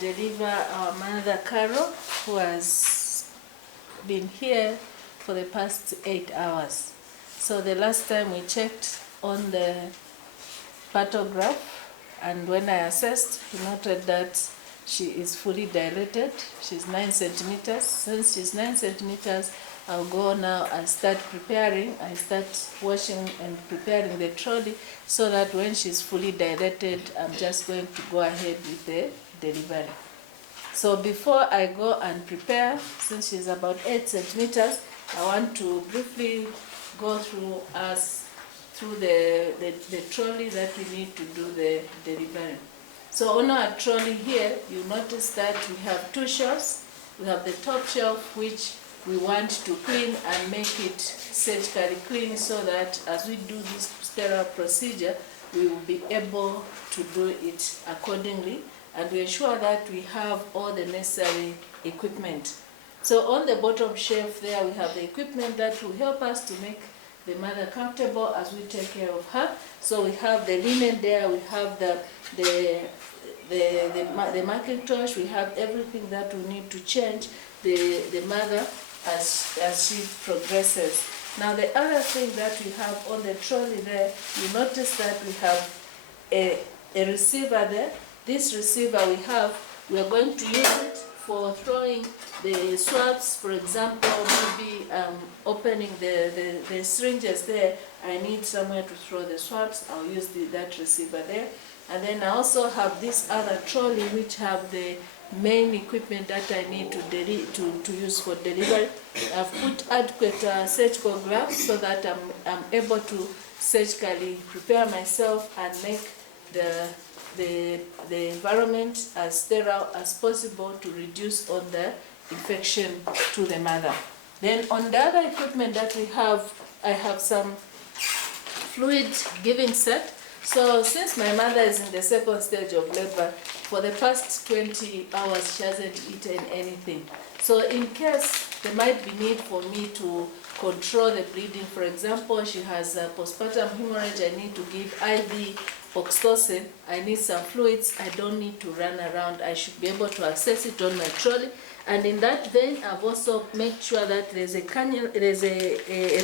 deliver our mother Carol, who has been here for the past 8 hours. So the last time we checked on the pathograph, and when I assessed, we noted that she is fully dilated. She's 9 centimeters. Since she's 9 centimeters, I'll go now and start preparing. I start washing and preparing the trolley so that when she's fully dilated, I'm just going to go ahead with the delivery. So before I go and prepare, since she's about 8 centimeters, I want to briefly go through the trolley that we need to do the delivery. So on our trolley here, you notice that we have 2 shelves. We have the top shelf, which we want to clean and make it surgically clean so that as we do this sterile procedure, we will be able to do it accordingly and we ensure that we have all the necessary equipment. So on the bottom shelf there, we have the equipment that will help us to make the mother comfortable as we take care of her. So we have the linen there, we have the Macintosh, we have everything that we need to change the mother as she progresses. Now the other thing that we have on the trolley there, you notice that we have a receiver there. This receiver we are going to use it for throwing the swabs, for example, maybe opening the syringes there. I need somewhere to throw the swabs. I'll use that receiver there. And then I also have this other trolley which have the main equipment that I need to use for delivery. I've put adequate surgical gloves so that I'm able to surgically prepare myself and make the environment as sterile as possible to reduce on the infection to the mother. Then on the other equipment that we have, I have some fluid giving set. So since my mother is in the 2nd stage of labor, for the past 20 hours she hasn't eaten anything. So in case there might be need for me to control the bleeding, for example, she has a postpartum hemorrhage, I need to give IV oxytocin, I need some fluids, I don't need to run around, I should be able to access it on my trolley. And in that vein, I've also made sure that there's a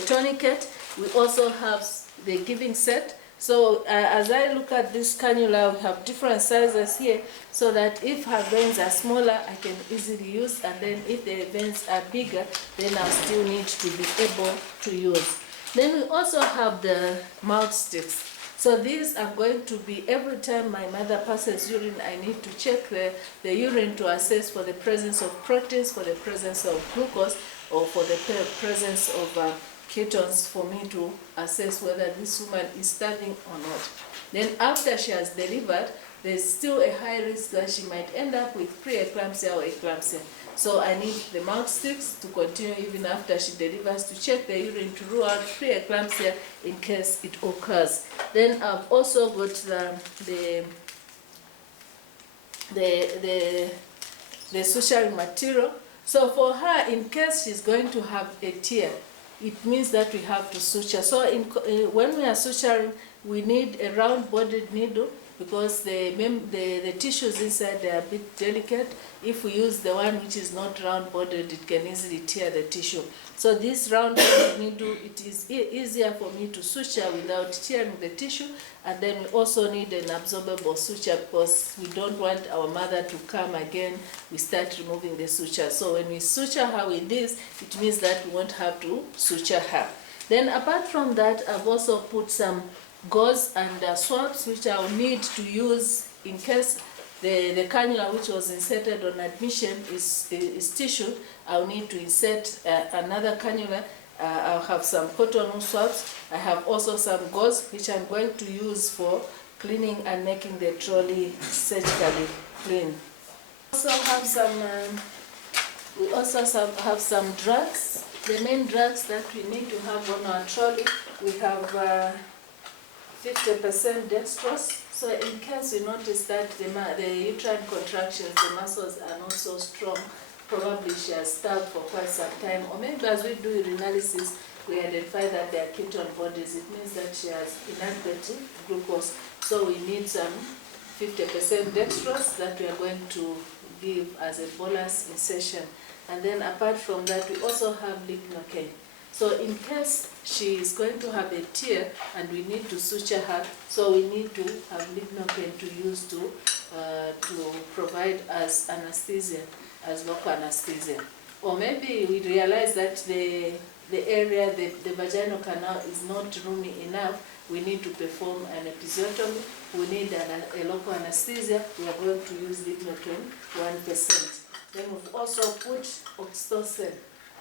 tourniquet. We also have the giving set. So as I look at this cannula, we have different sizes here, so that if her veins are smaller, I can easily use, and then if the veins are bigger, then I'll still need to be able to use. Then we also have the mouth sticks. So these are going to be, every time my mother passes urine, I need to check the urine to assess for the presence of proteins, for the presence of glucose, or for the presence of ketones, for me to assess whether this woman is starving or not. Then after she has delivered, there's still a high risk that she might end up with preeclampsia or eclampsia. So I need the mouth sticks to continue even after she delivers to check the urine to rule out preeclampsia in case it occurs. Then I've also got the suturing material. So for her, in case she's going to have a tear, it means that we have to suture. So when we are suturing, we need a round-bodied needle because the tissues inside are a bit delicate. If we use the one which is not round-bodied, it can easily tear the tissue. So this round-bodied needle, it is easier for me to suture without tearing the tissue. And then we also need an absorbable suture because we don't want our mother to come again. We start removing the suture. So when we suture her with this, it means that we won't have to suture her. Then apart from that, I've also put some gauze and swabs which I'll need to use in case the cannula which was inserted on admission is tissue. I'll need to insert another cannula. I'll have some cotton wool swabs. I have also some gauze which I'm going to use for cleaning and making the trolley surgically clean. We also have some drugs. The main drugs that we need to have on our trolley, we have 50% dextrose. So in case you notice that the uterine contractions, the muscles are not so strong, probably she has starved for quite some time, or maybe as we do urinalysis, we identify that they are ketone bodies. It means that she has inadequate glucose. So we need some 50% dextrose that we are going to give as a bolus insertion. And then apart from that, we also have lignocaine. So in case she is going to have a tear and we need to suture her, so we need to have lignocaine to use to provide as anesthesia, as local anesthesia. Or maybe we realize that the area, the vaginal canal is not roomy enough, we need to perform an episiotomy, we need a local anesthesia, we are going to use lignocaine 1%. Then we've also put oxytocin.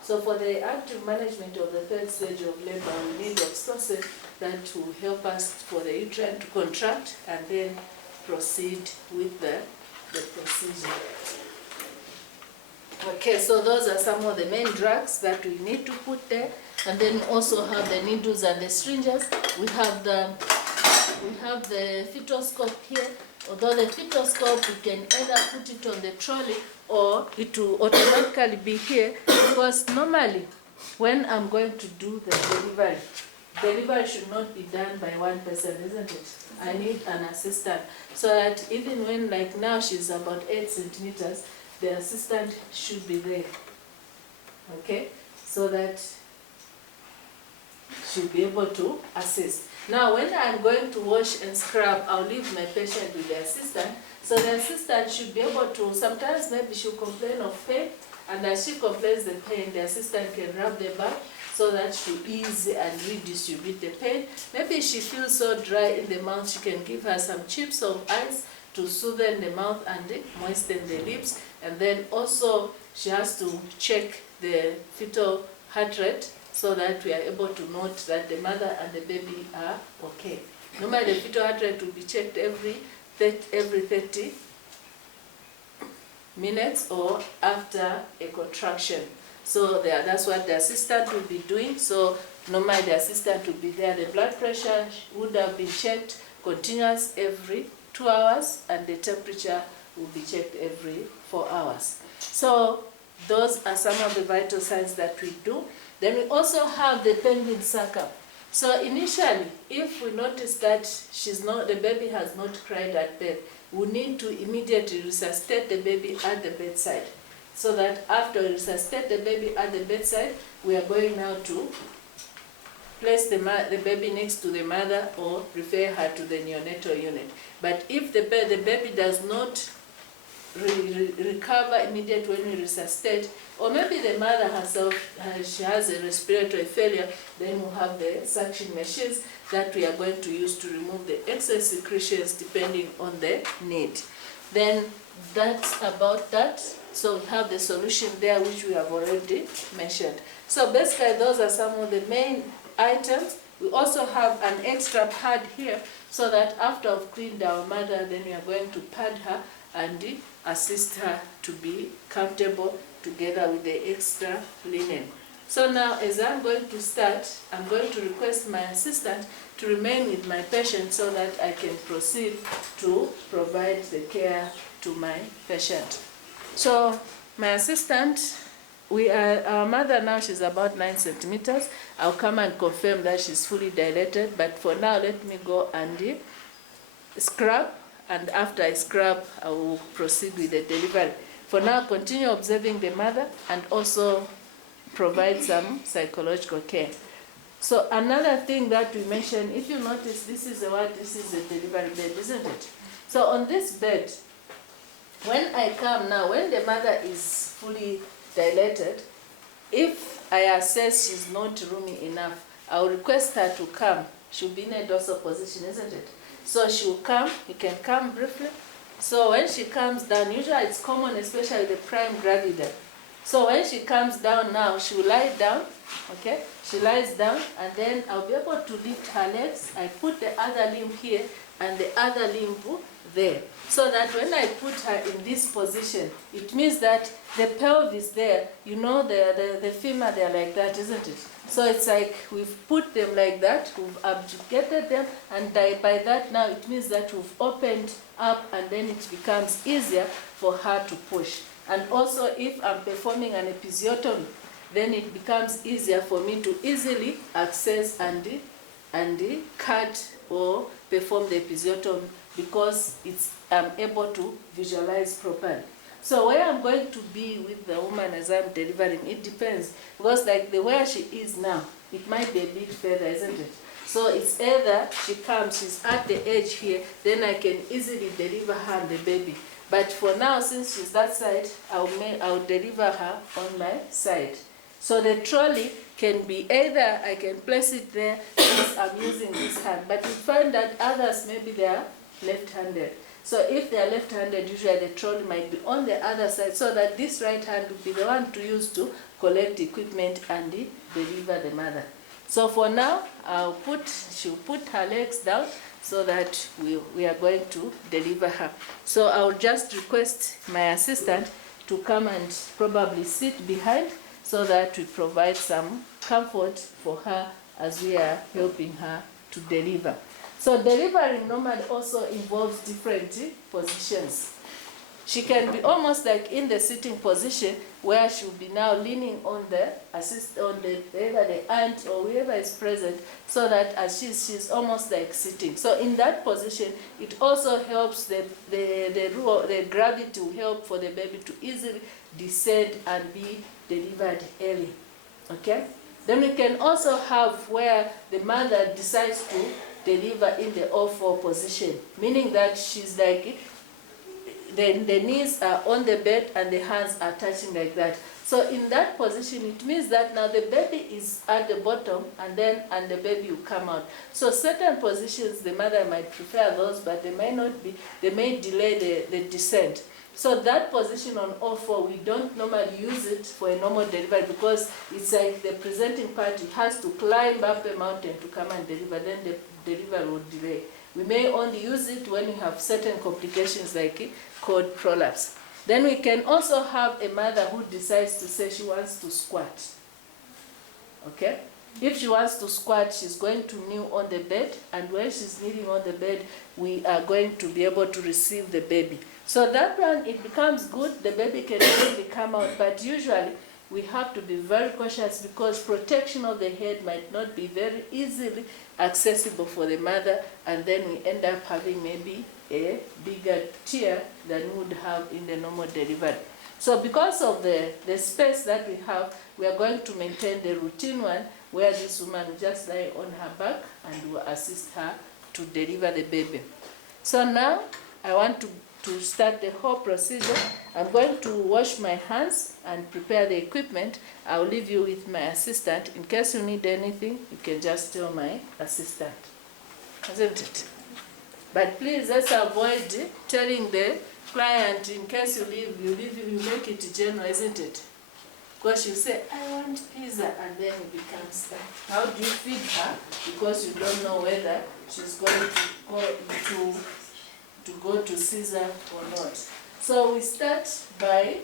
So for the active management of the third stage of labor, we need oxytocin that will help us for the uterine to contract and then proceed with the procedure. Okay, so those are some of the main drugs that we need to put there. And then we also have the needles and the syringes. We have the fetoscope here. Although the fetoscope, we can either put it on the trolley or it will automatically be here, because normally when I'm going to do the delivery should not be done by one person, isn't it? I need an assistant, so that even when, like now, she's about 8 centimeters, the assistant should be there, okay, so that she'll be able to assist. Now, when I'm going to wash and scrub, I'll leave my patient with the assistant. So the assistant should be able to, sometimes maybe she'll complain of pain, and as she complains the pain, the assistant can rub the back so that she ease and redistribute the pain. Maybe she feels so dry in the mouth, she can give her some chips of ice to soothe the mouth and moisten the lips. And then also she has to check the fetal heart rate, so that we are able to note that the mother and the baby are okay. Normally the fetal heart rate will be checked every 30 minutes or after a contraction. So that's what the assistant will be doing. So normally the assistant will be there. The blood pressure would have been checked continuous every 2 hours, and the temperature will be checked every 4 hours. So those are some of the vital signs that we do. Then we also have the penguin suck-up. So initially, if we notice that the baby has not cried at birth, we need to immediately resuscitate the baby at the bedside. So that after we resuscitate the baby at the bedside, we are going now to place the baby next to the mother or refer her to the neonatal unit. But if the baby does not recover immediately when we resuscitate, or maybe the mother herself, she has a respiratory failure, then we'll have the suction machines that we are going to use to remove the excess secretions depending on the need. Then that's about that. So we have the solution there, which we have already mentioned. So basically those are some of the main items. We also have an extra pad here, so that after we've cleaned our mother, then we are going to pad her and assist her to be comfortable together with the extra linen. So now, as I'm going to start, I'm going to request my assistant to remain with my patient so that I can proceed to provide the care to my patient. So my assistant, our mother now, she's about 9 centimeters. I'll come and confirm that she's fully dilated, but for now, let me go and scrub, and after I scrub, I will proceed with the delivery. For now, continue observing the mother and also provide some psychological care. So another thing that we mentioned, if you notice, this is the delivery bed, isn't it? So on this bed, when I come now, when the mother is fully dilated, if I assess she's not roomy enough, I'll request her to come. She'll be in a dorsal position, isn't it? So she'll come, you can come briefly. So when she comes down, usually it's common, especially the prime gravida. So when she comes down now, she will lie down, okay? She lies down, and then I'll be able to lift her legs. I put the other limb here and the other limb there. So that when I put her in this position, it means that the pelvis there, you know, the femur, they're like that, isn't it? So it's like we've put them like that, we've abjugated them, and by that now it means that we've opened up, and then it becomes easier for her to push. And also if I'm performing an episiotomy, then it becomes easier for me to easily access and cut or perform the episiotomy, because I'm able to visualize properly. So where I'm going to be with the woman as I'm delivering, it depends. Because like the where she is now, it might be a bit further, isn't it? So it's either she comes, she's at the edge here, then I can easily deliver her and the baby. But for now, since she's that side, I'll deliver her on my side. So the trolley can be either I can place it there since I'm using this hand, but you find that others maybe they are left-handed. So if they are left-handed, usually the trolley might be on the other side, so that this right hand will be the one to use to collect equipment and deliver the mother. So for now, she'll put her legs down so that we are going to deliver her. So I'll just request my assistant to come and probably sit behind so that we provide some comfort for her as we are helping her to deliver. So delivering normally also involves different positions. She can be almost like in the sitting position where she'll be now leaning on the either the aunt or whoever is present, so that as she's almost like sitting. So in that position, it also helps the gravity will help for the baby to easily descend and be delivered early. Okay? Then we can also have where the mother decides to deliver in the all-four position, meaning that she's like, the knees are on the bed and the hands are touching like that. So in that position, it means that now the baby is at the bottom and the baby will come out. So certain positions, the mother might prefer those, but they may not be, they may delay the descent. So that position on all four, we don't normally use it for a normal delivery because it's like the presenting party has to climb up a mountain to come and deliver, then the delivery will delay. We may only use it when we have certain complications like cord prolapse. Then we can also have a mother who decides to say she wants to squat. Okay? If she wants to squat, she's going to kneel on the bed, and when she's kneeling on the bed, we are going to be able to receive the baby. So that one, it becomes good, the baby can easily come out, but usually we have to be very cautious because protection of the head might not be very easily accessible for the mother, and then we end up having maybe a bigger tear than we would have in the normal delivery. So because of the space that we have, we are going to maintain the routine one where this woman will just lie on her back and will assist her to deliver the baby. So now I want to start the whole procedure. I'm going to wash my hands and prepare the equipment. I'll leave you with my assistant. In case you need anything, you can just tell my assistant. Isn't it? But please, let's avoid telling the client, in case you make it general, isn't it? Because you say, I want pizza, and then it becomes that. How do you feed her? Because you don't know whether she's going to go to Caesar or not. So we start by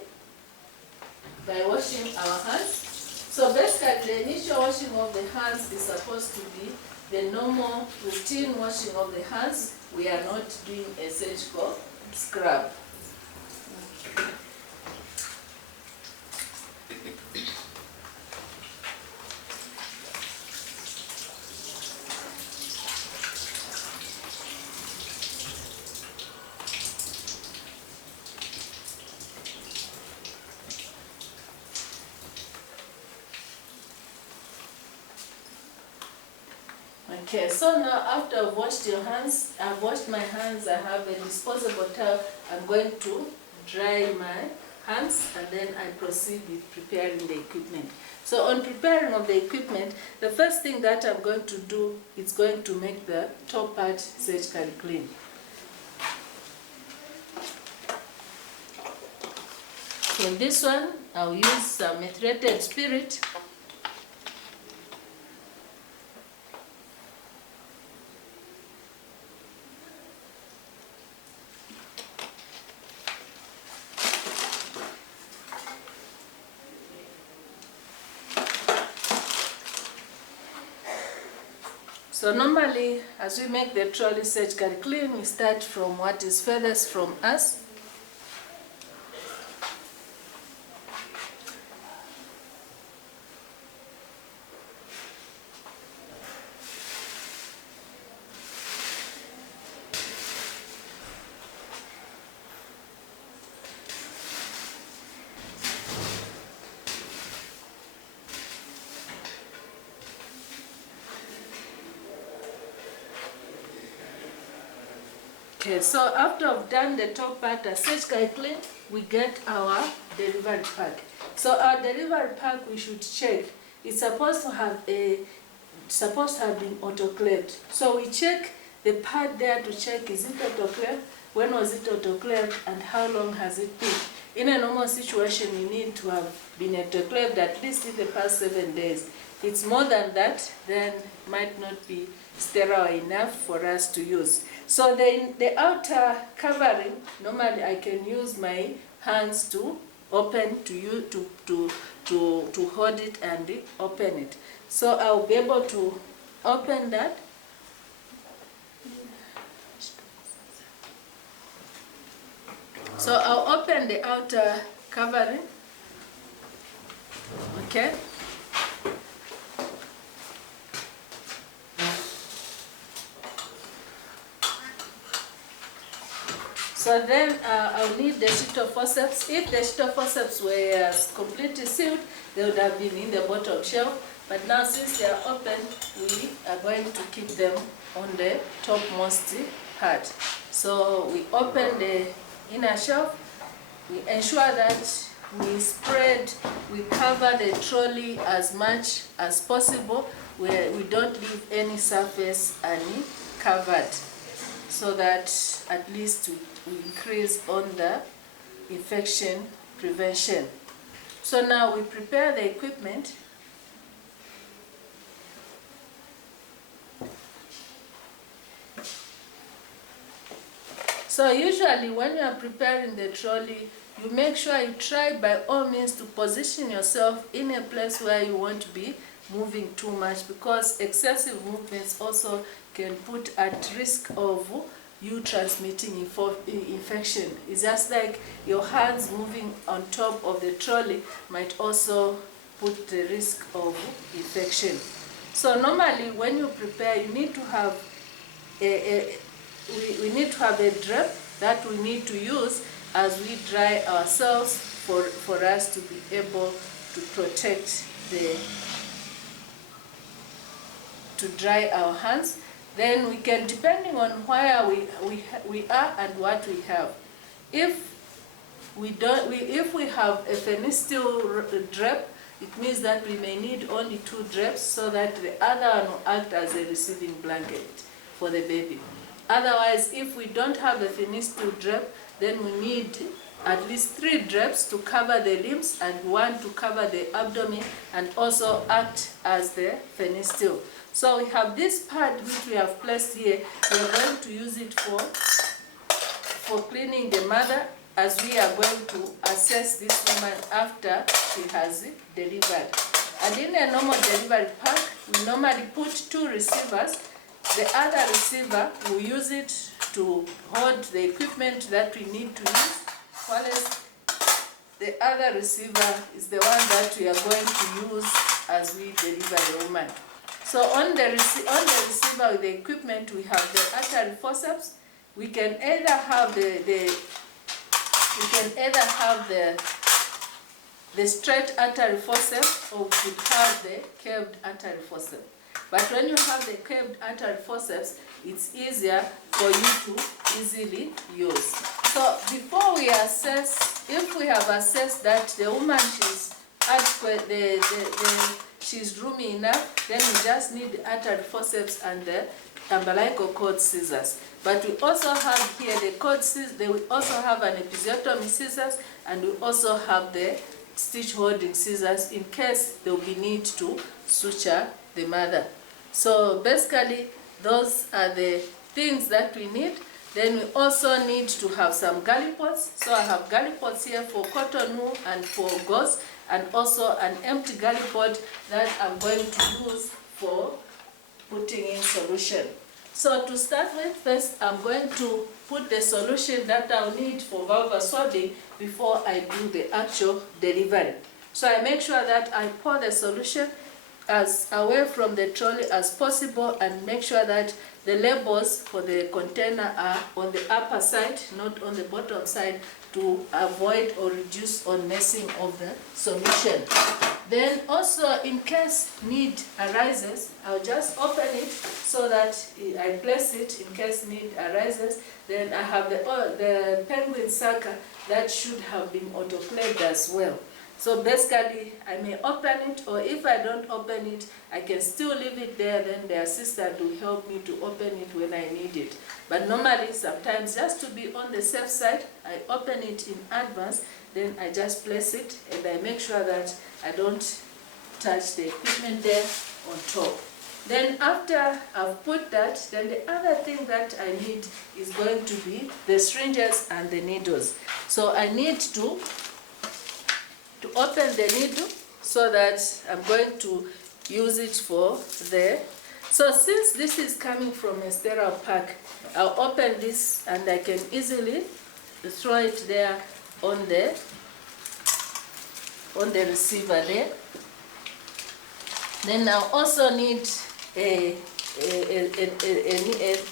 washing our hands. So basically, the initial washing of the hands is supposed to be the normal routine washing of the hands. We are not doing a surgical scrub. Okay, so now after I've washed your hands, I've washed my hands, I have a disposable towel. I'm going to dry my hands and then I proceed with preparing the equipment. So on preparing of the equipment, the first thing that I'm going to do is going to make the top part surgically clean. So this one, I'll use some methylated spirit. So normally, as we make the trolley surgically clean, we start from what is furthest from us. Okay, so after I've done the top part surgically clean, we get our delivery pack. So our delivery pack, we should check. It's supposed to have been autoclaved. So we check the part there to check, is it autoclaved, when was it autoclaved, and how long has it been. In a normal situation, you need to have been autoclaved at least in the past 7 days. If it's more than that, then it might not be sterile enough for us to use. So the outer covering, normally I can use my hands to open to hold it and open it. So I'll be able to open that. So I'll open the outer covering. Okay. So then I'll need the sheet of forceps. If the sheet of forceps were completely sealed, they would have been in the bottom shelf. But now since they are open, we are going to keep them on the topmost part. So we open the inner shelf. We ensure that we cover the trolley as much as possible, where we don't leave any surface uncovered, so that at least we increase on the infection prevention. So now we prepare the equipment. So usually when you are preparing the trolley, you make sure you try by all means to position yourself in a place where you won't be moving too much, because excessive movements also can put at risk of you transmitting infection. It's just like your hands moving on top of the trolley might also put the risk of infection. So normally when you prepare, you need to have we need to have a drape that we need to use as we dry ourselves for us to be able to protect to dry our hands. Then we can, depending on where we are and what we have. If we have a phenestyle drape, it means that we may need only 2 drapes, so that the other one will act as a receiving blanket for the baby. Otherwise, if we don't have a phenestyle drape, then we need at least 3 drapes to cover the limbs and 1 to cover the abdomen and also act as the phenestyle. So we have this pad which we have placed here. We are going to use it for cleaning the mother, as we are going to assess this woman after she has delivered. And in a normal delivery pack, we normally put 2 receivers. The other receiver, we use it to hold the equipment that we need to use, whereas the other receiver is the one that we are going to use as we deliver the woman. So on the receiver with the equipment, we have the artery forceps. We can either have the straight artery forceps, or we could have the curved artery forceps. But when you have the curved artery forceps, it's easier for you to easily use. So before we assess, if we have assessed that the woman she's adequate, she's roomy enough, then we just need the artery forceps and the umbilical cord scissors. But we also have here the cord scissors. We also have an episiotomy scissors, and we also have the stitch holding scissors in case there will be need to suture the mother. So basically, those are the things that we need. Then we also need to have some gallipots. So I have gallipots here for cotton wool and for gauze, and also an empty gallipot that I'm going to use for putting in solution. So to start with, first I'm going to put the solution that I'll need for vulvar swabbing before I do the actual delivery. So I make sure that I pour the solution as away from the trolley as possible, and make sure that the labels for the container are on the upper side, not on the bottom side, to avoid or reduce on messing of the solution. Then also, in case need arises, I'll just open it so that I place it in case need arises. Then I have the penguin sucker that should have been autoclaved as well. So basically, I may open it, or if I don't open it, I can still leave it there, then the assistant will help me to open it when I need it. But normally, sometimes, just to be on the safe side, I open it in advance, then I just place it, and I make sure that I don't touch the equipment there on top. Then after I've put that, then the other thing that I need is going to be the syringes and the needles. So I need to open the needle so that I'm going to use it for the... So since this is coming from a sterile pack, I'll open this and I can easily throw it there on the receiver there. Then I'll also need a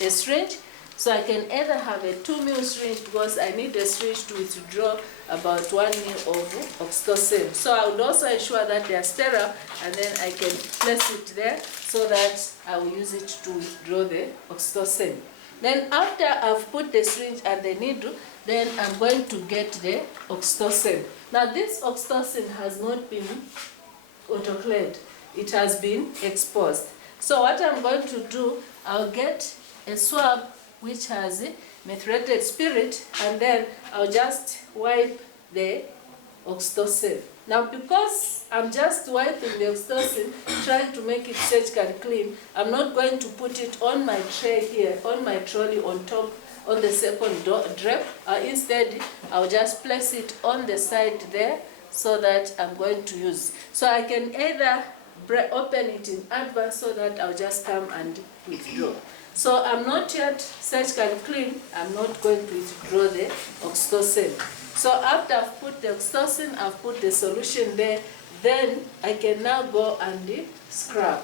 syringe. So I can either have a 2 ml syringe, because I need a syringe to withdraw about 1 ml of oxytocin. So I would also ensure that they are sterile, and then I can place it there so that I will use it to withdraw the oxytocin. Then after I've put the syringe and the needle, then I'm going to get the oxytocin. Now this oxytocin has not been autoclaved. It has been exposed. So what I'm going to do, I'll get a swab which has methylated spirit, and then I'll just wipe the oxytocin. Now because I'm just wiping the oxytocin, trying to make it surgically clean, I'm not going to put it on my tray here, on my trolley on top, on the second drape. Instead, I'll just place it on the side there so that I'm going to use. So I can either open it in advance so that I'll just come and withdraw. So I'm not yet surgically clean, I'm not going to withdraw the oxytocin. So after I've put the oxytocin, I've put the solution there, then I can now go and scrub.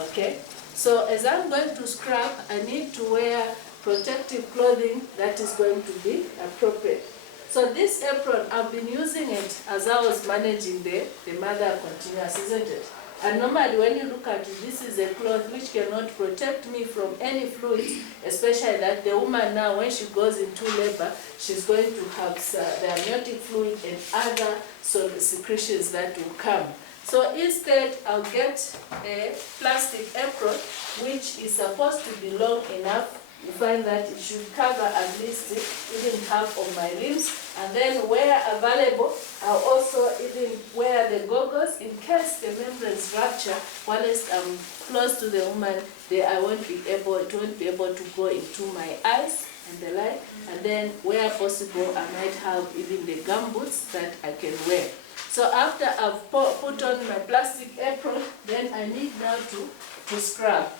Okay? So as I'm going to scrub, I need to wear protective clothing that is going to be appropriate. So this apron, I've been using it as I was managing the mother continuous, isn't it? And normally when you look at it, this is a cloth which cannot protect me from any fluids, especially that the woman now, when she goes into labor, she's going to have the amniotic fluid and other sort of secretions that will come. So instead, I'll get a plastic apron which is supposed to be long enough. You find that it should cover at least even half of my limbs, and then where available, I'll also even wear the goggles in case the membranes rupture. Whilst I'm close to the woman, it won't be able to go into my eyes and the like. And then where possible, I might have even the gumboots that I can wear. So after I've put on my plastic apron, then I need now to scrub.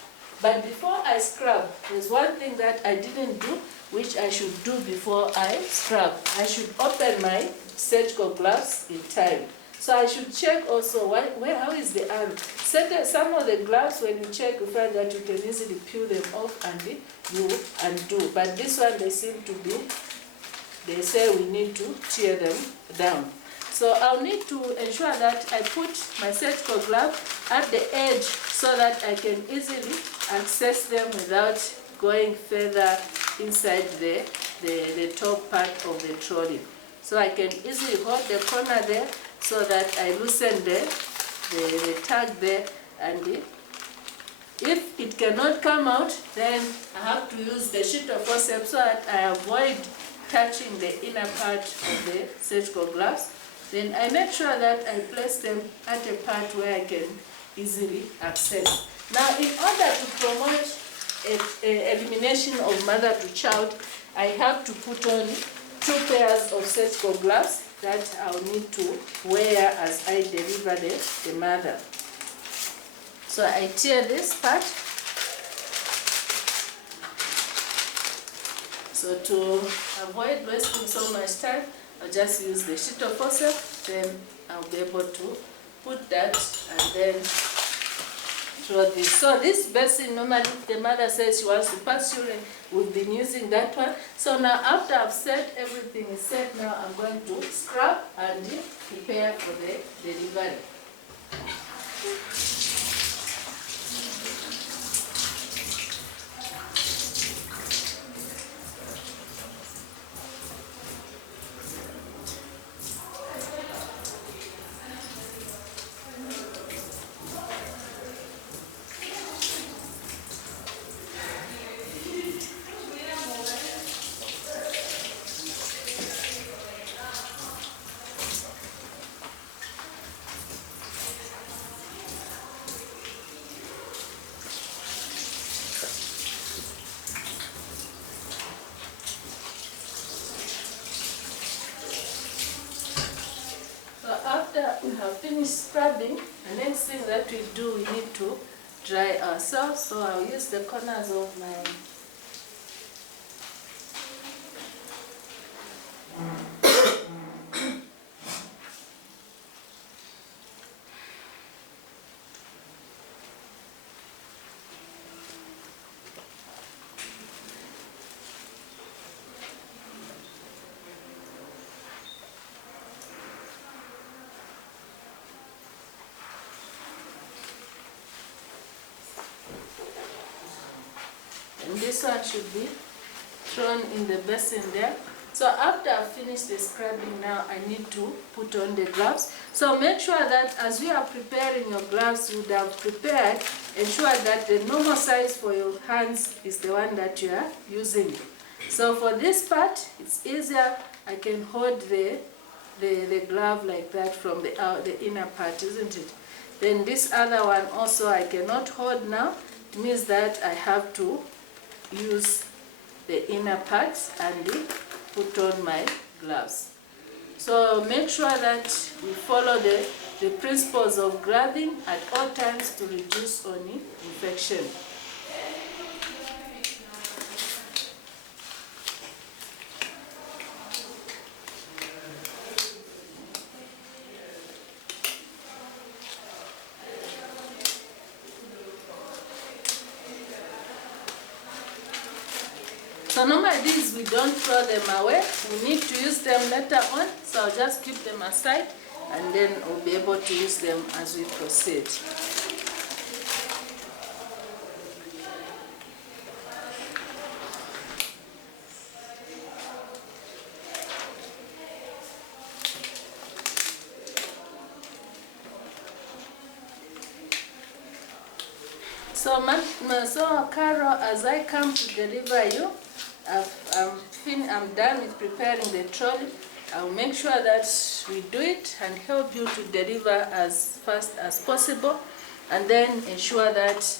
But before I scrub, there's one thing that I didn't do, which I should do before I scrub. I should open my surgical gloves in time. So I should check also how is the arm. Some of the gloves, when you check, you find that you can easily peel them off and you undo. But this one, they seem to be, they say we need to tear them down. So I'll need to ensure that I put my surgical glove at the edge so that I can easily access them without going further inside the top part of the trolley. So I can easily hold the corner there so that I loosen the tag there, and if it cannot come out, then I have to use the sheet of forceps so that I avoid touching the inner part of the surgical gloves. Then I make sure that I place them at a part where I can easily access. Now, in order to promote elimination of mother to child, I have to put on 2 pairs of surgical gloves that I'll need to wear as I deliver the mother. So I tear this part. So to avoid wasting so much time, I'll just use the sheet of forceps, then I'll be able to put that and then throw this. So this basin, normally the mother says she wants to pass urine, we've been using that one. So now after I've set, everything is set, now I'm going to scrub and prepare for the delivery. After we have finished scrubbing, the next thing that we do, we need to dry ourselves. So I'll use the corners of my and this one should be thrown in the basin there. So after I finish the scrubbing now, I need to put on the gloves. So make sure that as you are preparing your gloves, you would have prepared, ensure that the normal size for your hands is the one that you are using. So for this part, it's easier. I can hold the glove like that from the inner part, isn't it? Then this other one also I cannot hold now. It means that I have to use the inner parts and put on my gloves. So make sure that we follow the principles of gloving at all times to reduce any infection. So normally these, we don't throw them away. We need to use them later on. So I'll just keep them aside and then we'll be able to use them as we proceed. So Carol, as I come to deliver you, I'm done with preparing the trolley. I'll make sure that we do it and help you to deliver as fast as possible, and then ensure that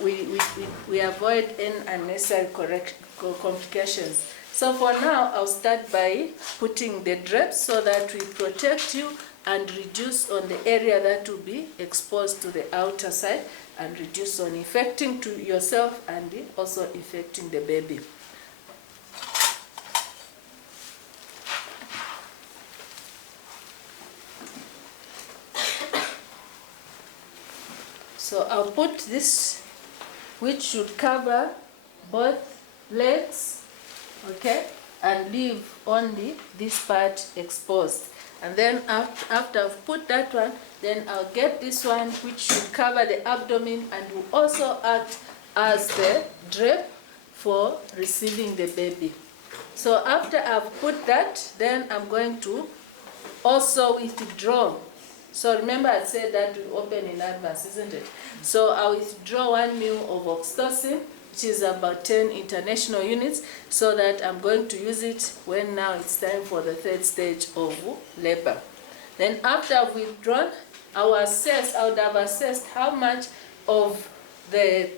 we avoid any unnecessary complications. So for now, I'll start by putting the drapes so that we protect you and reduce on the area that will be exposed to the outer side, and reduce on infecting to yourself and also infecting the baby. So I'll put this, which should cover both legs, okay, and leave only this part exposed. And then after I've put that one, then I'll get this one, which should cover the abdomen and will also act as the drape for receiving the baby. So after I've put that, then I'm going to also withdraw. So remember I said that we open in advance, isn't it? So I'll withdraw 1 ml of oxytocin, which is about 10 international units, so that I'm going to use it when now it's time for the 3rd stage of labor. Then after I've withdrawn, I would have assessed how much of the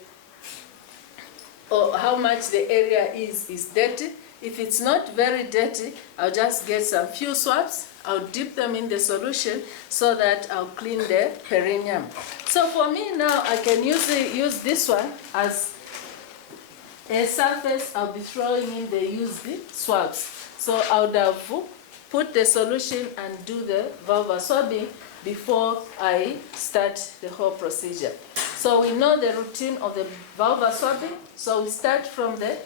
area is dirty. If it's not very dirty, I'll just get some few swabs. I'll dip them in the solution so that I'll clean the perineum. So for me now, I can use this one as a surface. I'll be throwing in the used swabs. So I would have put the solution and do the vulvar swabbing before I start the whole procedure. So we know the routine of the vulvar swabbing. So we start from the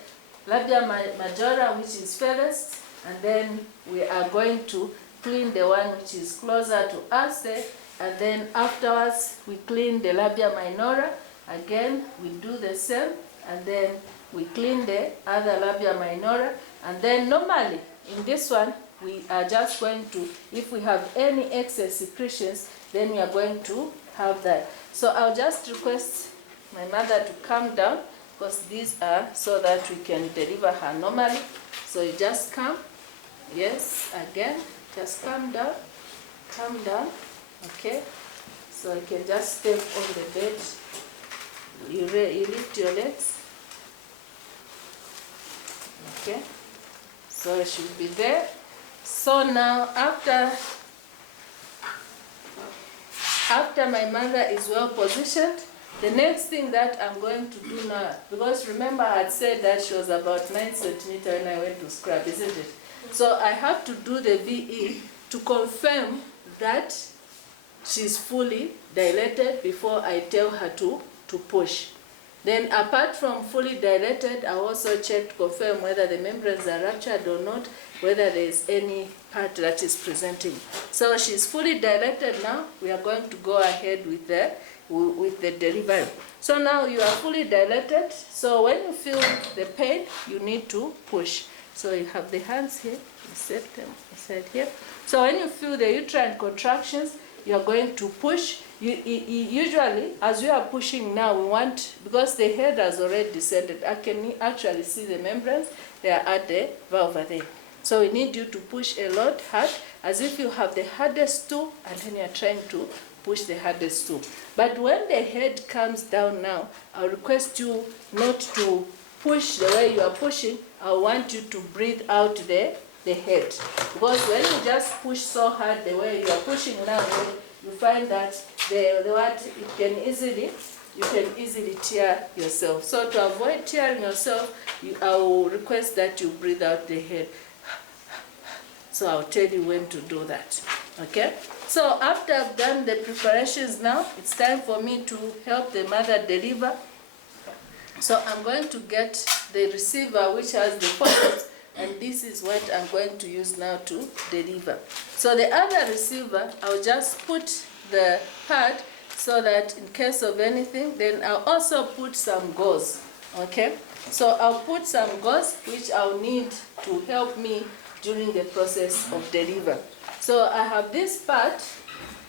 labia majora, which is furthest, and then we are going to clean the one which is closer to us there, and then afterwards we clean the labia minora. Again, we do the same, and then we clean the other labia minora, and then normally in this one we are just going to, if we have any excess secretions, then we are going to have that. So I'll just request my mother to come down, because these are so that we can deliver her normally. So you just come, yes, again, just come down, okay. So you can just step on the bed, you lift your legs, okay. So it should be there. So now after my mother is well positioned, the next thing that I'm going to do now, because remember I had said that she was about 9 centimeters when I went to scrub, isn't it? So I have to do the VE to confirm that she's fully dilated before I tell her to push. Then apart from fully dilated, I also check to confirm whether the membranes are ruptured or not, whether there is any part that is presenting. So she's fully dilated now. We are going to go ahead with the delivery. So now you are fully dilated. So when you feel the pain, you need to push. So you have the hands here, you set them aside here. So when you feel the uterine contractions, you are going to push. Usually, as we are pushing now, we want, because the head has already descended, I can actually see the membranes, they are at the vulva there. So we need you to push a lot hard, as if you have the hardest tool, and then you are trying to push the hardest tool. But when the head comes down now, I'll request you not to push the way you are pushing. I want you to breathe out the head. Because when you just push so hard the way you are pushing now, you find that you can easily tear yourself. So to avoid tearing yourself, I will request that you breathe out the head. So I'll tell you when to do that. Okay? So after I've done the preparations now, it's time for me to help the mother deliver. So I'm going to get the receiver which has the pockets, and this is what I'm going to use now to deliver. So the other receiver, I'll just put the pad so that in case of anything, then I'll also put some gauze, okay? So I'll put some gauze which I'll need to help me during the process of delivery. So I have this part.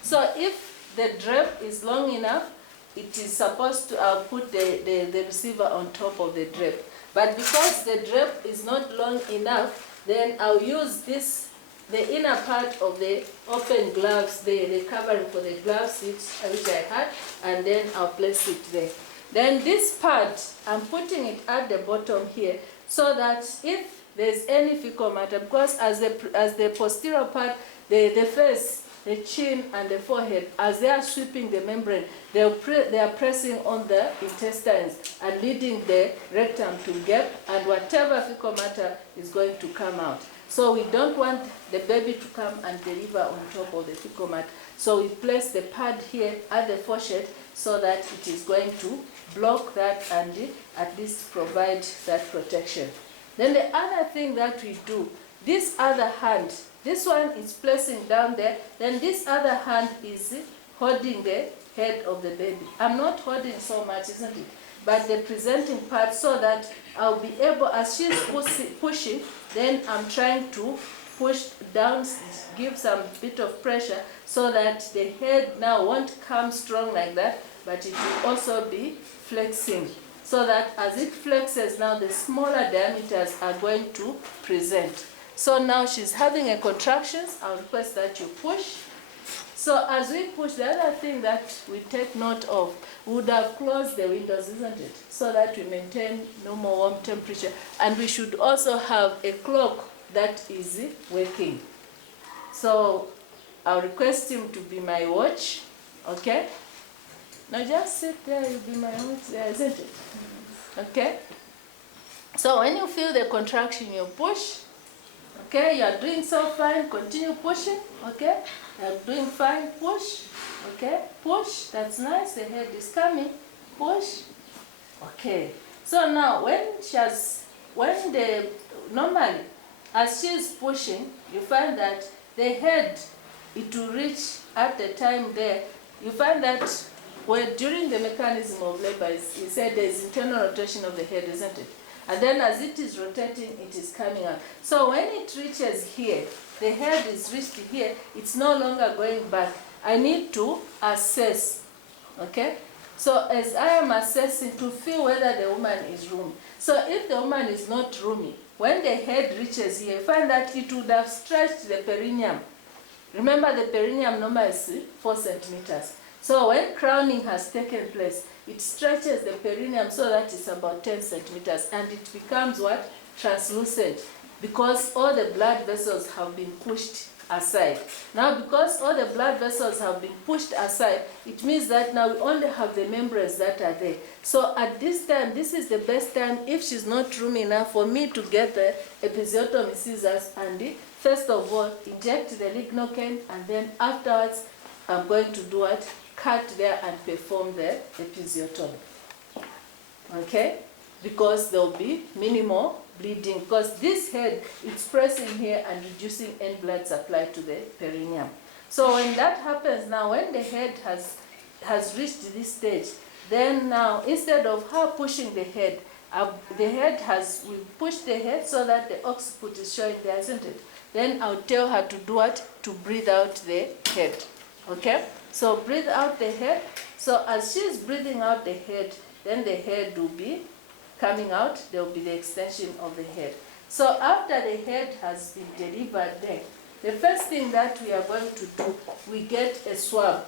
So if the drape is long enough, it is supposed to, I'll put the receiver on top of the drape. But because the drape is not long enough, then I'll use this, the inner part of the open gloves, the covering for the gloves which I had, and then I'll place it there. Then this part, I'm putting it at the bottom here, so that if there's any fecal matter, because as the posterior part, the face, the chin and the forehead, as they are sweeping the membrane, they are pressing on the intestines and leading the rectum to gap, and whatever fecal matter is going to come out. So we don't want the baby to come and deliver on top of the fecal matter. So we place the pad here at the forehead so that it is going to block that and at least provide that protection. Then the other thing that we do, this other hand, this one is placing down there, then this other hand is holding the head of the baby. I'm not holding so much, isn't it? But the presenting part, so that I'll be able, as she's pushing, then I'm trying to push down, give some bit of pressure, so that the head now won't come strong like that, but it will also be flexing. So that as it flexes now, the smaller diameters are going to present. So now she's having a contractions. I'll request that you push. So as we push, the other thing that we take note of, we would have closed the windows, isn't it? So that we maintain normal warm temperature. And we should also have a clock that is working. So I'll request him to be my watch, okay? Now just sit there, you'll be my watch there, isn't it? Okay? So when you feel the contraction, you push. Okay, you are doing so fine. Continue pushing. Okay, you are doing fine. Push. Okay, push. That's nice. The head is coming. Push. Okay. So now, normally, as she's pushing, you find that the head, it will reach at the time there. You find that during the mechanism of labor, you said there's internal rotation of the head, isn't it? And then as it is rotating, it is coming out. So when it reaches here, the head is reached here, it's no longer going back. I need to assess, okay? So as I am assessing to feel whether the woman is roomy. So if the woman is not roomy, when the head reaches here, find that it would have stretched the perineum. Remember, the perineum number is 4 centimeters. So when crowning has taken place, it stretches the perineum so that it's about 10 centimeters, and it becomes what? Translucent, because all the blood vessels have been pushed aside. Now, because all the blood vessels have been pushed aside, it means that now we only have the membranes that are there. So at this time, this is the best time, if she's not roomy enough, for me to get the episiotomy scissors and first of all inject the lignocaine, and then afterwards I'm going to do what? Cut there and perform the episiotomy. Okay? Because there will be minimal bleeding, because this head is pressing here and reducing end blood supply to the perineum. So when that happens, now when the head has reached this stage, then now instead of her pushing the head, we push the head so that the occiput is showing there, isn't it? Then I'll tell her to do what? To breathe out the head. Okay? So breathe out the head. So as she's breathing out the head, then the head will be coming out. There will be the extension of the head. So after the head has been delivered there, the first thing that we are going to do, we get a swab.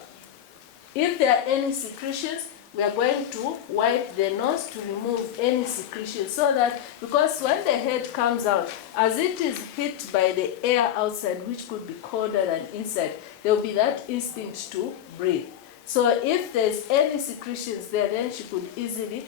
If there are any secretions, we are going to wipe the nose to remove any secretion, so that, because when the head comes out, as it is hit by the air outside, which could be colder than inside, there will be that instinct to breathe. So if there's any secretions there, then she could easily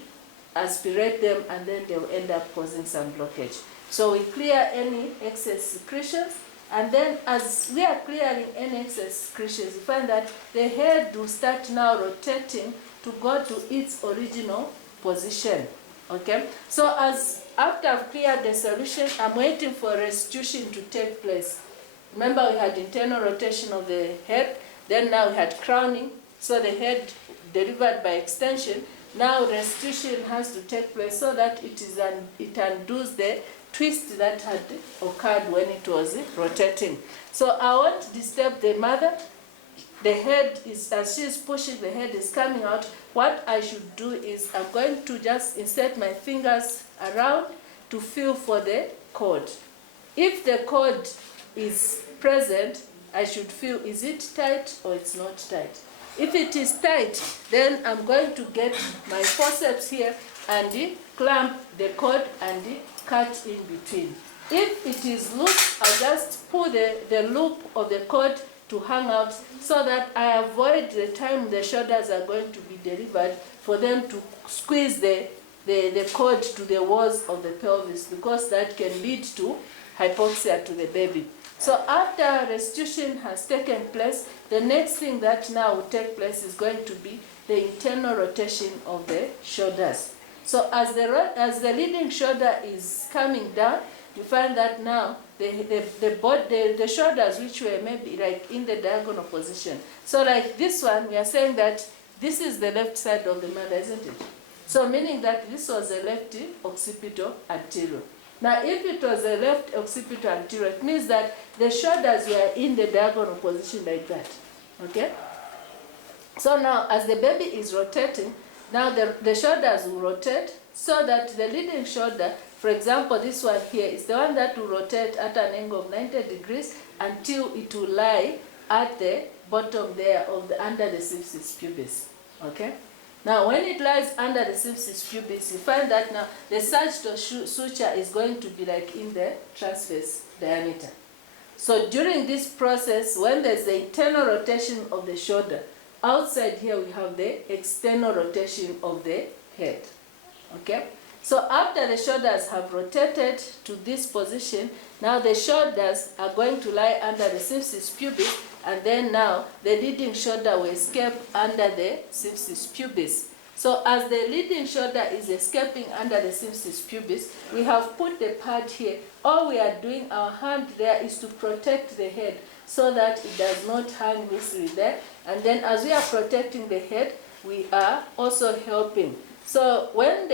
aspirate them, and then they'll end up causing some blockage. So we clear any excess secretions, and then as we are clearing any excess secretions, you find that the head will start now rotating to go to its original position. Okay? So after I've cleared the solution, I'm waiting for restitution to take place. Remember, we had internal rotation of the head, then now we had crowning, so the head delivered by extension. Now restitution has to take place so that it undoes the twist that had occurred when it was rotating. So I won't disturb the mother. The head is, as she's pushing, the head is coming out. What I should do is I'm going to just insert my fingers around to feel for the cord. If the cord is present, I should feel, is it tight or it's not tight? If it is tight, then I'm going to get my forceps here and clamp the cord and cut in between. If it is loose, I'll just pull the loop of the cord to hang out, so that I avoid the time the shoulders are going to be delivered for them to squeeze the cord to the walls of the pelvis, because that can lead to hypoxia to the baby. So after restitution has taken place, the next thing that now will take place is going to be the internal rotation of the shoulders. So as the leading shoulder is coming down, you find that now the shoulders, which were maybe like in the diagonal position. So like this one, we are saying that this is the left side of the mother, isn't it? So meaning that this was the left occipital anterior. Now if it was the left occipital anterior, it means that the shoulders were in the diagonal position like that. Okay? So now as the baby is rotating, now the shoulders will rotate, so that the leading shoulder, for example, this one here, is the one that will rotate at an angle of 90 degrees until it will lie at the bottom there of under the symphysis pubis. Okay? Now, when it lies under the symphysis pubis, you find that now the sagittal suture is going to be like in the transverse diameter. So during this process, when there's the internal rotation of the shoulder, outside here we have the external rotation of the head. Okay? So after the shoulders have rotated to this position, now the shoulders are going to lie under the symphysis pubis, and then now the leading shoulder will escape under the symphysis pubis. So as the leading shoulder is escaping under the symphysis pubis, we have put the pad here. All we are doing, our hand there, is to protect the head so that it does not hang loosely there. And then as we are protecting the head, we are also helping. So when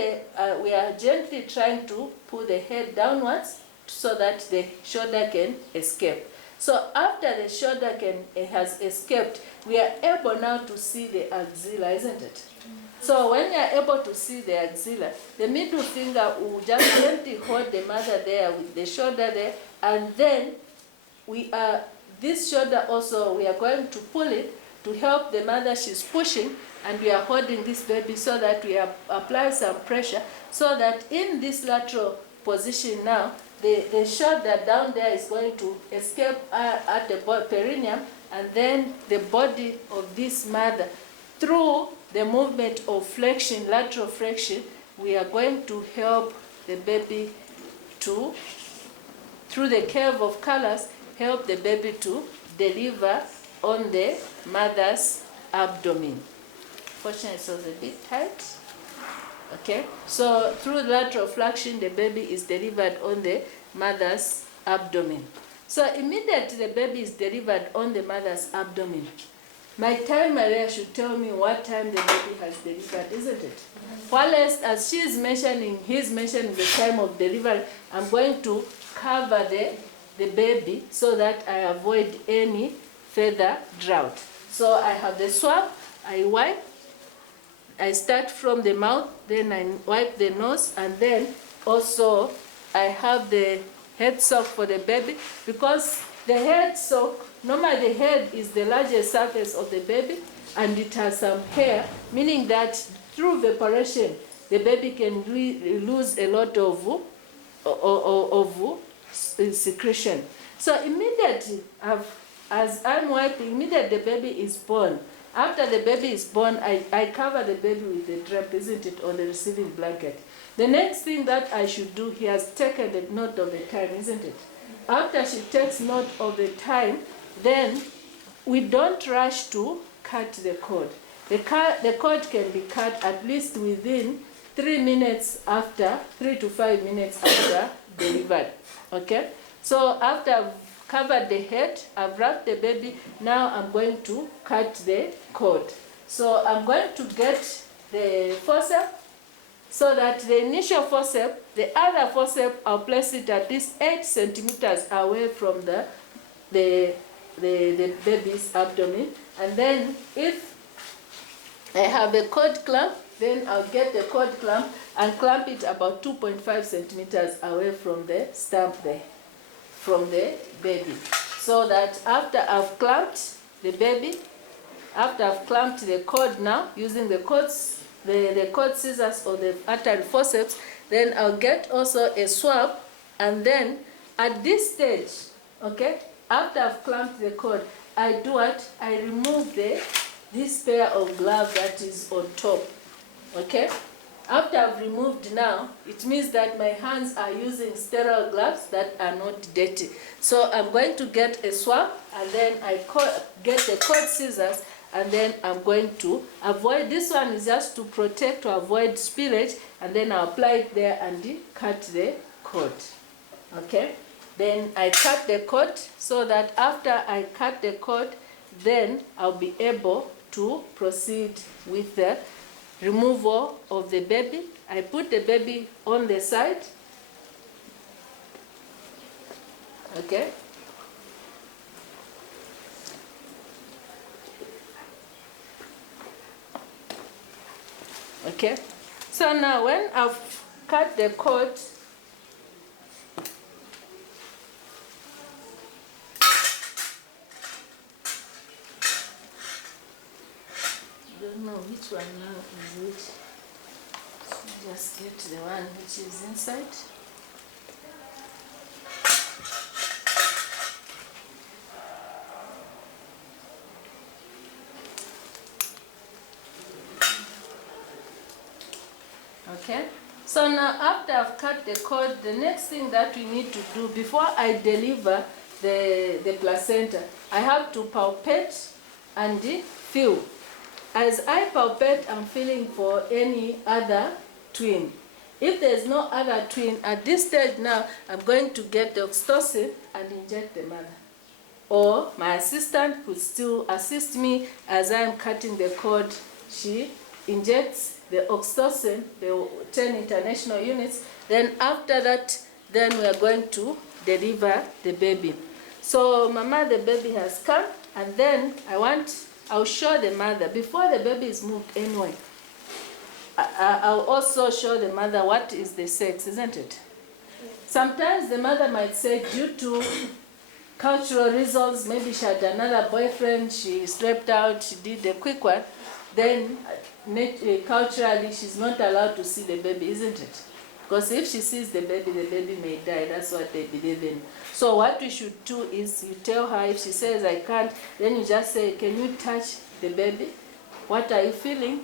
we are gently trying to pull the head downwards so that the shoulder can escape. So after the shoulder has escaped, we are able now to see the axilla, isn't it? So when you are able to see the axilla, the middle finger will just gently hold the mother there with the shoulder there, and then this shoulder also, we are going to pull it to help the mother. She's pushing, and we are holding this baby so that we apply some pressure, so that in this lateral position now, the shoulder down there is going to escape at the perineum, and then the body of this mother, through the movement of flexion, lateral flexion, we are going to help the baby to, through the curve of colors, help the baby to deliver on the mother's abdomen. Fortunately, it was a bit tight. Okay, so through lateral flexion, the baby is delivered on the mother's abdomen. So immediately the baby is delivered on the mother's abdomen, my timer there should tell me what time the baby has delivered, isn't it? While as she is mentioning, he's mentioning the time of delivery, I'm going to cover the baby so that I avoid any further drought. So I have the swab, I wipe, I start from the mouth, then I wipe the nose, and then also I have the head soak for the baby, because the head soak, normally the head is the largest surface of the baby, and it has some hair, meaning that through evaporation, the baby can lose a lot of secretion. So immediately, as I'm wiping, immediately the baby is born. After the baby is born, I cover the baby with the drape, isn't it, on the receiving blanket. The next thing that I should do, he has taken a note of the time, isn't it? After she takes note of the time, then we don't rush to cut the cord. The cord can be cut at least within 3 minutes after, 3 to 5 minutes after delivery. Okay? So after I've covered the head, I've wrapped the baby, now I'm going to cut the cord. So I'm going to get the forceps, so that the initial forceps, the other forceps, I'll place it at least 8 centimeters away from the baby's abdomen. And then if I have a cord clamp, then I'll get the cord clamp and clamp it about 2.5 centimeters away from the stump there, from the baby. So that after I've clamped the baby, after I've clamped the cord now, using the cords, the cord scissors or the artery forceps, then I'll get also a swab, and then at this stage, okay, after I've clamped the cord, I do what? I remove this pair of gloves that is on top, okay? After I've removed now, it means that my hands are using sterile gloves that are not dirty. So I'm going to get a swab, and then I get the cord scissors, and then I'm going to avoid, this one is just to protect, to avoid spillage, and then I'll apply it there and cut the cord, okay? Then I cut the cord, so that after I cut the cord, then I'll be able to proceed with the removal of the baby. I put the baby on the side, okay? Okay, so now when I've cut the cord, I don't know which one now is which. So just get the one which is inside. Okay, So now after I've cut the cord, the next thing that we need to do before I deliver the placenta, I have to palpate and feel. As I palpate, I'm feeling for any other twin. If there's no other twin, at this stage now, I'm going to get the oxytocin and inject the mother. Or my assistant could still assist me as I'm cutting the cord. She injects the oxytocin, the 10 international units. Then after that, then we are going to deliver the baby. So mama, the baby has come, and then I'll show the mother, before the baby is moved anyway, I'll also show the mother what is the sex, isn't it? Sometimes the mother might say, due to cultural reasons, maybe she had another boyfriend, she slept out, she did a quick one, then culturally she's not allowed to see the baby, isn't it? Because if she sees the baby may die. That's what they believe in. So what we should do is you tell her, if she says I can't, then you just say, can you touch the baby? What are you feeling?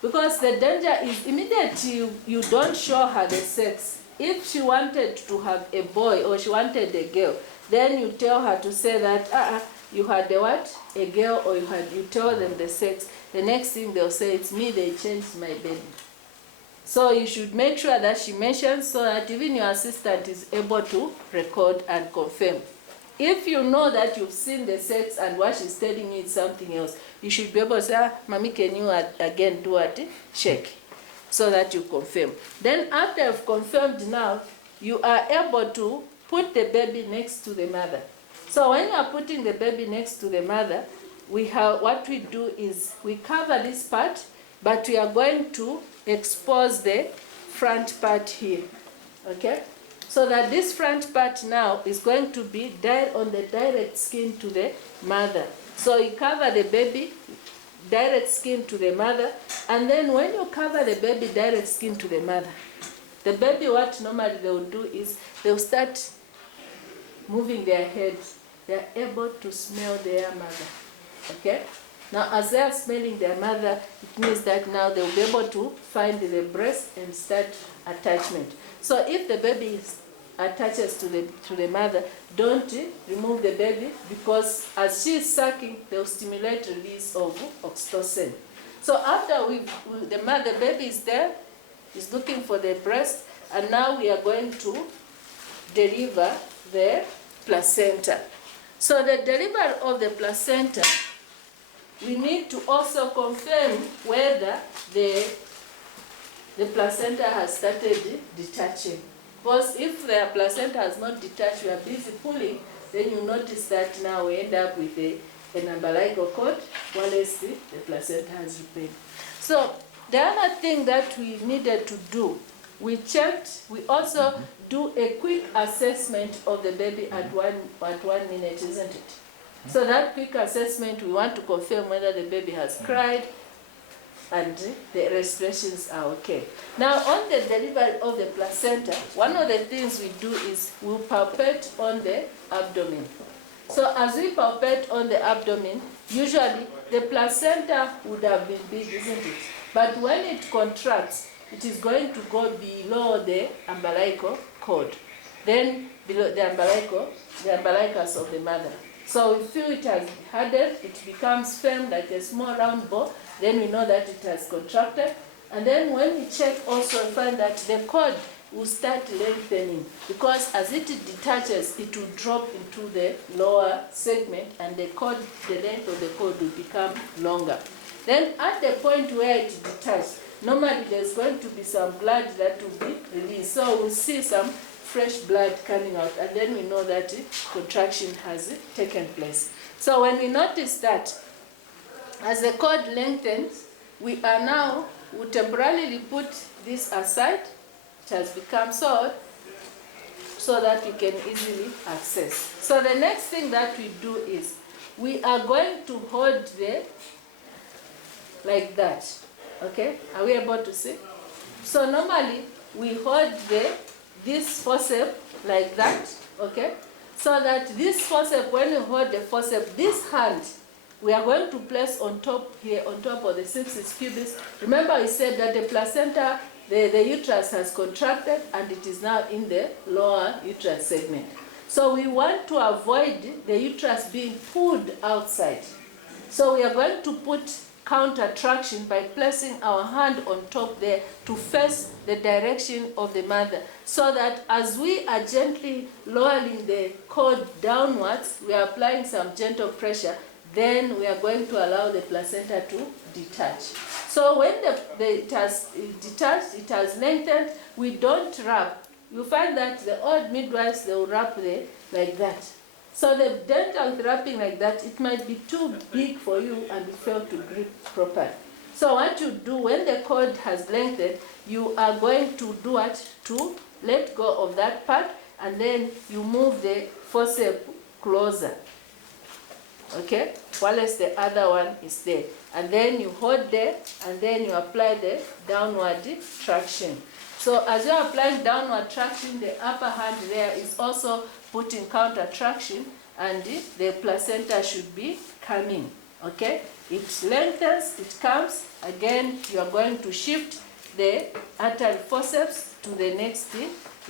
Because the danger is immediately you don't show her the sex. If she wanted to have a boy or she wanted a girl, then you tell her to say that you had a what? A girl, or you tell them the sex. The next thing they'll say, it's me, they changed my baby. So you should make sure that she mentions so that even your assistant is able to record and confirm. If you know that you've seen the sex and what she's telling you is something else, you should be able to say, Mommy, can you again do what? Check, so that you confirm. Then after you've confirmed now, you are able to put the baby next to the mother. So when you are putting the baby next to the mother, what we do is we cover this part, but we are going to expose the front part here, okay? So that this front part now is going to be on the direct skin to the mother. So you cover the baby, direct skin to the mother, and then when you cover the baby direct skin to the mother, the baby, what normally they will do is they'll start moving their heads. They're able to smell their mother, okay? Now, as they are smelling their mother, it means that now they'll be able to find the breast and start attachment. So if the baby attaches to the mother, don't remove the baby, because as she is sucking, they'll stimulate release of oxytocin. So after the baby is there, is looking for the breast, and now we are going to deliver the placenta. So the delivery of the placenta, we need to also confirm whether the placenta has started detaching. Because if the placenta has not detached, we are busy pulling, then you notice that now we end up with an umbilical cord, while the placenta has repaired. So the other thing that we needed to do, we checked, we also do a quick assessment of the baby at 1 minute, isn't it? So that quick assessment, we want to confirm whether the baby has cried and the respirations are okay. Now, on the delivery of the placenta, one of the things we do is we palpate on the abdomen. So as we palpate on the abdomen, usually the placenta would have been big, isn't it? But when it contracts, it is going to go below the umbilical cord, then below the umbilicus of the mother. So we feel it has hardened, it becomes firm like a small round ball, then we know that it has contracted. And then when we check also, we find that the cord will start lengthening, because as it detaches, it will drop into the lower segment, and the length of the cord will become longer. Then at the point where it detaches, normally there's going to be some blood that will be released. So we'll see some fresh blood coming out, and then we know that contraction has taken place. So when we notice that, as the cord lengthens, we will temporarily put this aside, it has become so that we can easily access. So the next thing that we do is, we are going to hold like that, okay? Are we able to see? So normally, we hold this forceps like that, okay? So that this forceps, when you hold the forceps, this hand, we are going to place on top here, on top of the 6 pubis. Remember, we said that the placenta the uterus has contracted and it is now in the lower uterus segment. So we want to avoid the uterus being pulled outside. So we are going to put counter traction by placing our hand on top there to face the direction of the mother, so that as we are gently lowering the cord downwards, we are applying some gentle pressure, then we are going to allow the placenta to detach. So when it has detached, it has lengthened, we don't wrap. You find that the old midwives, they will wrap like that. So the dental wrapping like that, it might be too big for you and you fail to grip properly. So what you do when the cord has lengthened, you are going to do what? To let go of that part, and then you move the forceps closer. Okay? Whilst the other one is there. And then you hold there, and then you apply the downward traction. So as you are applying downward traction, the upper hand there is also putting counter traction, and the placenta should be coming. Okay? It lengthens, it comes. Again, you are going to shift the artery forceps to the next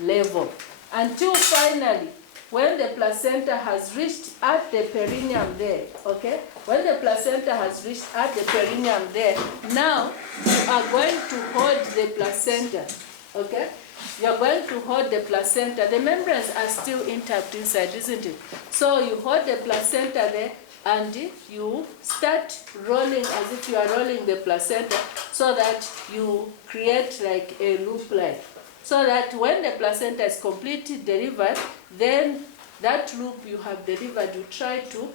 level, until finally, when the placenta has reached at the perineum there, okay? When the placenta has reached at the perineum there, now you are going to hold the placenta, okay? You are going to hold the placenta. The membranes are still intact inside, isn't it? So you hold the placenta there, and you start rolling as if you are rolling the placenta, so that you create like a loop line. So that when the placenta is completely delivered, then that loop you have delivered, you try to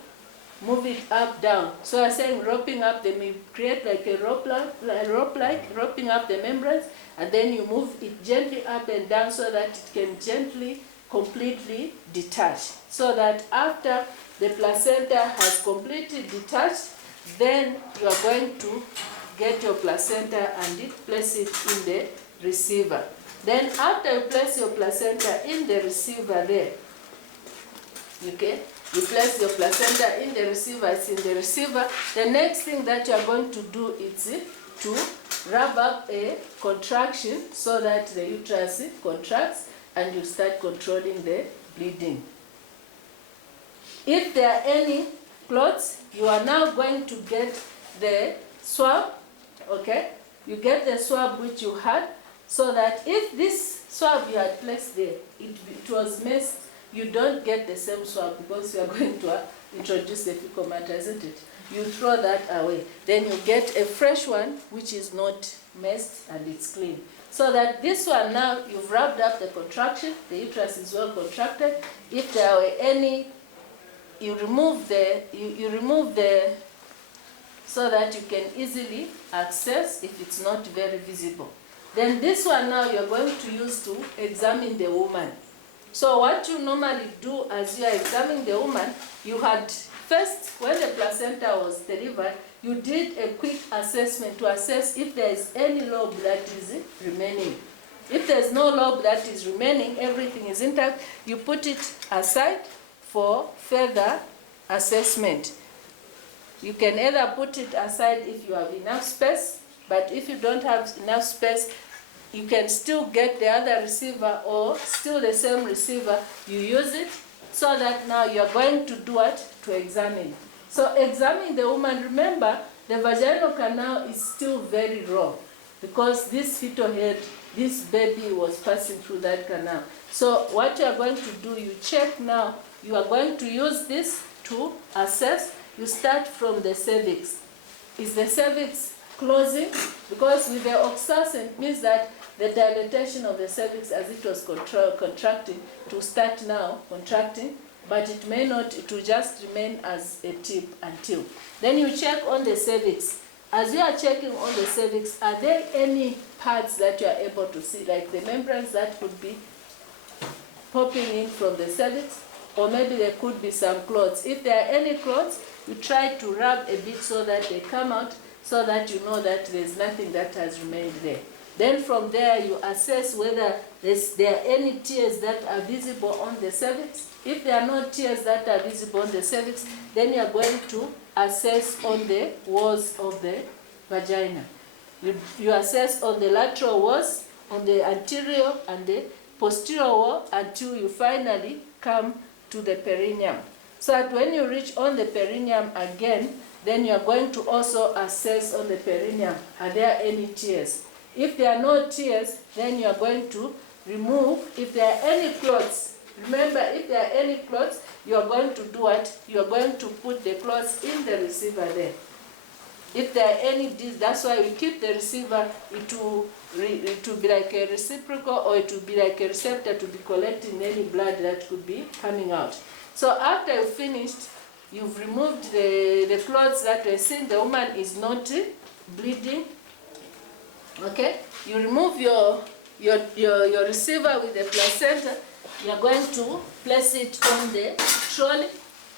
move it up, down. So I'm saying roping up, they may create like a rope-like, roping up the membranes, and then you move it gently up and down so that it can gently, completely detach. So that after the placenta has completely detached, then you are going to get your placenta and place it in the receiver. Then after you place your placenta in the receiver there, okay, you place your placenta in the receiver, it's in the receiver. The next thing that you are going to do is to rub up a contraction so that the uterus contracts and you start controlling the bleeding. If there are any clots, you are now going to get the swab, okay? You get the swab which you had, so that if this swab you had placed there, it was missed, you don't get the same swab, because you are going to introduce the fecal matter, isn't it? You throw that away. Then you get a fresh one which is not messed and it's clean. So that this one now, you've wrapped up the contraction, the uterus is well contracted. If there were any, you remove the so that you can easily access if it's not very visible. Then this one now you're going to use to examine the woman. So what you normally do as you are examining the woman, you had first, when the placenta was delivered, you did a quick assessment to assess if there is any lobe that is remaining. If there's no lobe that is remaining, everything is intact, you put it aside for further assessment. You can either put it aside if you have enough space, but if you don't have enough space, you can still get the other receiver, or still the same receiver, you use it, so that now you're going to do what? To examine. So examine the woman. Remember, the vaginal canal is still very raw, because this fetal head, this baby was passing through that canal. So what you are going to do, you check now, you are going to use this to assess. You start from the cervix. Is the cervix closing? Because with the oxytocin, it means that the dilatation of the cervix as it was contracting to start now contracting, but it may not, it will just remain as a tip until. Then you check on the cervix. As you are checking on the cervix, are there any parts that you are able to see, like the membranes that could be popping in from the cervix? Or maybe there could be some clots. If there are any clots, you try to rub a bit so that they come out, so that you know that there's nothing that has remained there. Then from there, you assess whether there are any tears that are visible on the cervix. If there are no tears that are visible on the cervix, then you are going to assess on the walls of the vagina. You assess on the lateral walls, on the anterior and the posterior wall until you finally come to the perineum. So that when you reach on the perineum again, then you are going to also assess on the perineum, are there any tears? If there are no tears, then you are going to remove, if there are any clots, remember if there are any clots, you are going to do what? You are going to put the clots in the receiver there. If there are any, that's why we keep the receiver, it will be like a reciprocal, or it will be like a receptor to be collecting any blood that could be coming out. So after you've finished, you've removed the clots that were seen, the woman is not bleeding. Okay? You remove your receiver with the placenta, you are going to place it on the trolley.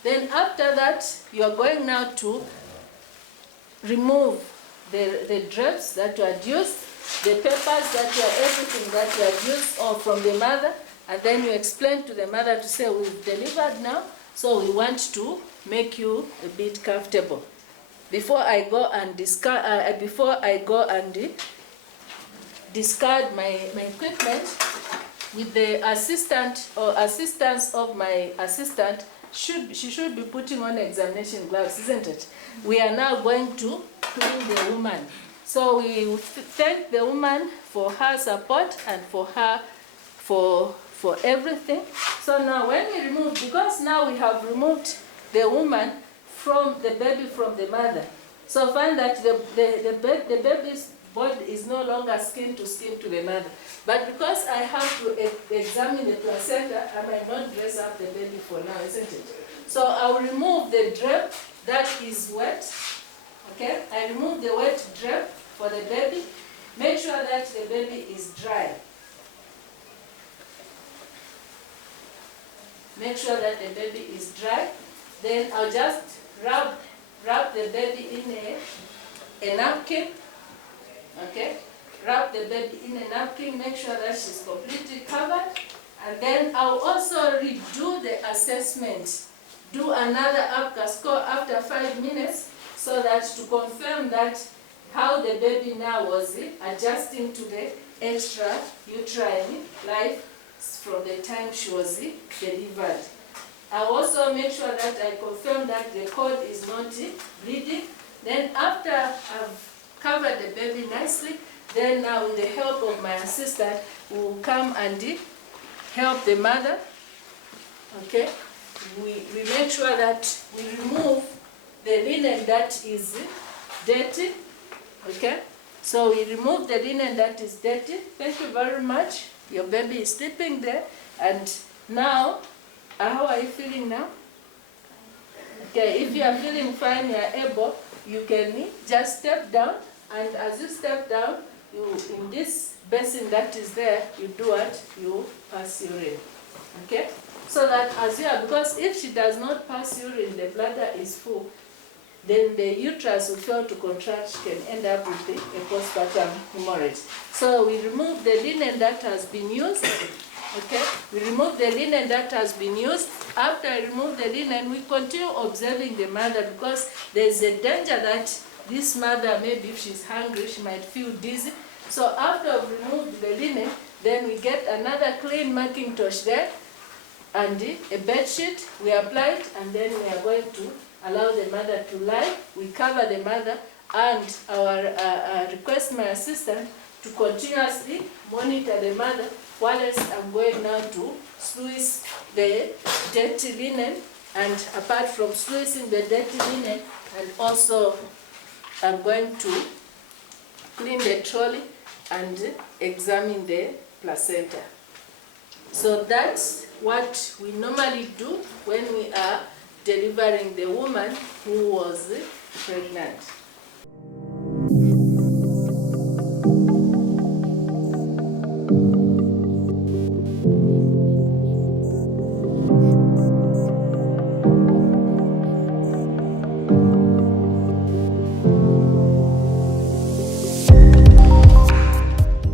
Then after that, you are going now to remove the drapes that were used, the papers that were, everything that were used or from the mother, and then you explain to the mother to say, we've delivered now, so we want to make you a bit comfortable. Before I go and discard my equipment, with the assistant or assistance of my assistant, she should be putting on examination gloves, isn't it? We are now going to clean the woman. So we thank the woman for her support and for her for everything. So now when we remove, because now we have removed the woman from the baby from the mother. So find that the baby's body is no longer skin to the mother. But because I have to examine the placenta, I might not dress up the baby for now, isn't it? So I'll remove the drape that is wet. Okay? I remove the wet drape for the baby. Make sure that the baby is dry. Make sure that the baby is dry. Then I'll just wrap the baby in a napkin. Okay? Wrap the baby in a napkin, make sure that she's completely covered. And then I'll also redo the assessment. Do another APGAR score after 5 minutes, so that to confirm that how the baby now was adjusting to the extra uterine life from the time she was delivered. I also make sure that I confirm that the cord is not bleeding. Then after I've covered the baby nicely, then now with the help of my assistant, we will come and help the mother. Okay? We make sure that we remove the linen that is dirty. Okay? So we remove the linen that is dirty. Thank you very much. Your baby is sleeping there. And now, how are you feeling now? Okay, if you are feeling fine, you are able, you can just step down. And as you step down, you, in this basin that is there, you do what? You pass urine. Okay? So that as you are, because if she does not pass urine, the bladder is full, then the uterus will fail to contract, she can end up with a postpartum hemorrhage. So we remove the linen that has been used. Okay? We remove the linen that has been used. After I remove the linen, we continue observing the mother, because there is a danger that this mother, maybe if she's hungry, she might feel dizzy. So after we've removed the linen, then we get another clean Macintosh there and a bed sheet. We apply it, and then we are going to allow the mother to lie. We cover the mother, and our request my assistant to continuously monitor the mother, whilst I'm going now to sluice the dirty linen, and apart from sluicing the dirty linen, and also I'm going to clean the trolley and examine the placenta. So that's what we normally do when we are delivering the woman who was pregnant.